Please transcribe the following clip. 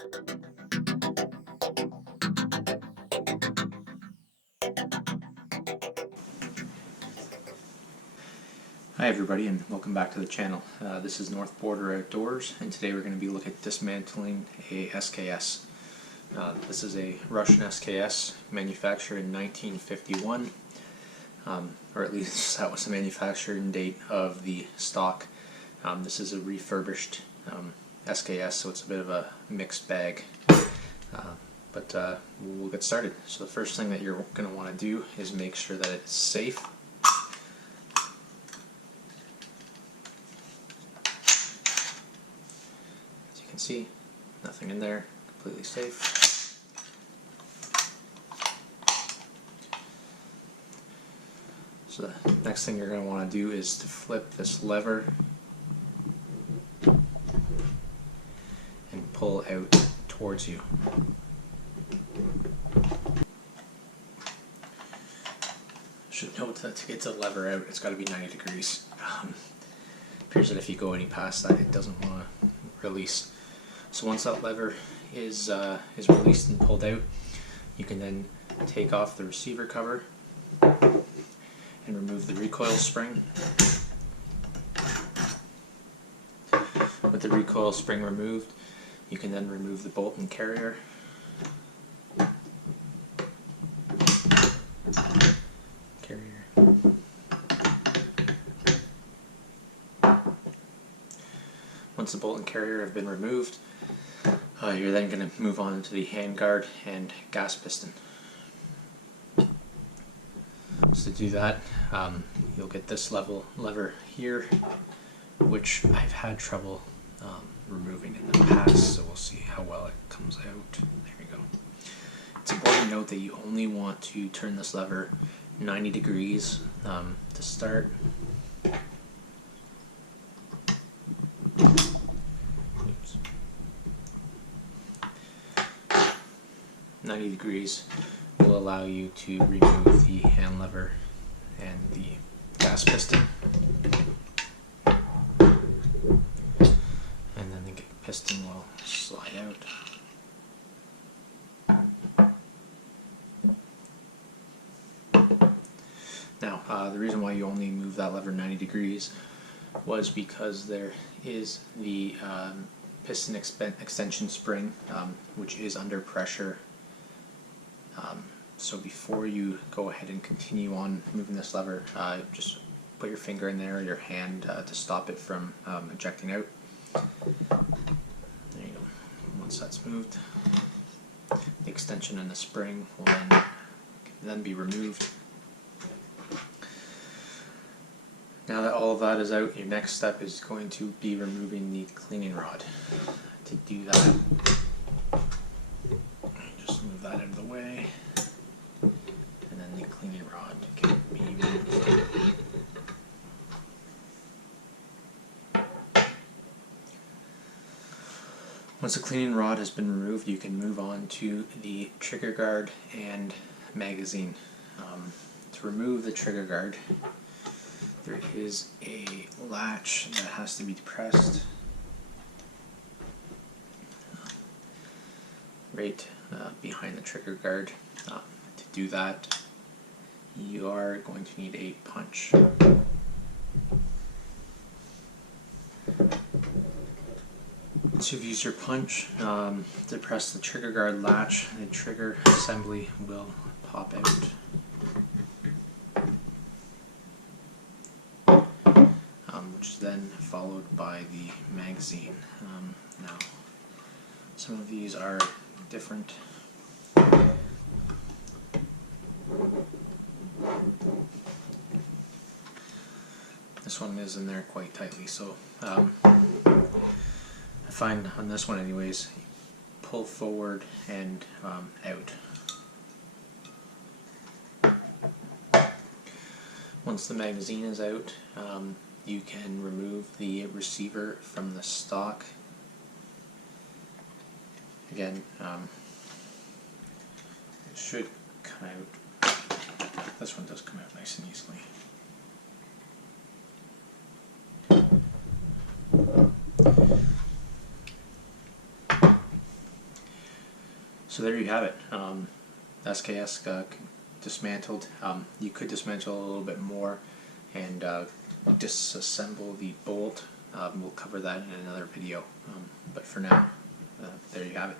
Hi everybody, and welcome back to the channel. This is North Border Outdoors, and today we're going to be looking at dismantling a SKS. This is a Russian SKS manufactured in 1951, or at least that was the manufacturing date of the stock. This is a refurbished SKS, so it's a bit of a mixed bag. But we'll get started. So the first thing that you're going to want to do is make sure that it's safe. See, nothing in there, completely safe. So the next thing you're going to want to do is to flip this lever and pull out towards you. Should note that to get the lever out, it's got to be 90 degrees. Appears that if you go any past that, it doesn't want to release. So once that lever is released and pulled out, you can then take off the receiver cover and remove the recoil spring. With the recoil spring removed, you can then remove the bolt and carrier. Once the bolt and carrier have been removed, you're then going to move on to the handguard and gas piston. So to do that, you'll get this lever here, which I've had trouble removing in the past, so we'll see how well it comes out. There we go. It's important to note that you only want to turn this lever 90 degrees to start. 90 degrees will allow you to remove the hand lever and the gas piston, and then the piston will slide out. Now, the reason why you only move that lever 90 degrees was because there is the piston extension spring, which is under pressure. So before you go ahead and continue on moving this lever, just put your finger in there or your hand to stop it from ejecting out. There you go. Once that's moved, the extension and the spring will then be removed. Now that all of that is out, your next step is going to be removing the cleaning rod. To do that, just move that out of the way, and then the cleaning rod can be removed. Once the cleaning rod has been removed, you can move on to the trigger guard and magazine. To remove the trigger guard, there is a latch that has to be depressed right behind the trigger guard. To do that, you are going to need a punch. Once you've used your punch, depress the trigger guard latch, and the trigger assembly will pop out. Which is then followed by the magazine. Now, some of these are different. This one is in there quite tightly, so I find on this one anyways, pull forward and out. Once the magazine is out, you can remove the receiver from the stock. Again, it should come out. This one does come out nice and easily. So there you have it. SKS dismantled. You could dismantle a little bit more and disassemble the bolt. We'll cover that in another video. But for now, there you have it.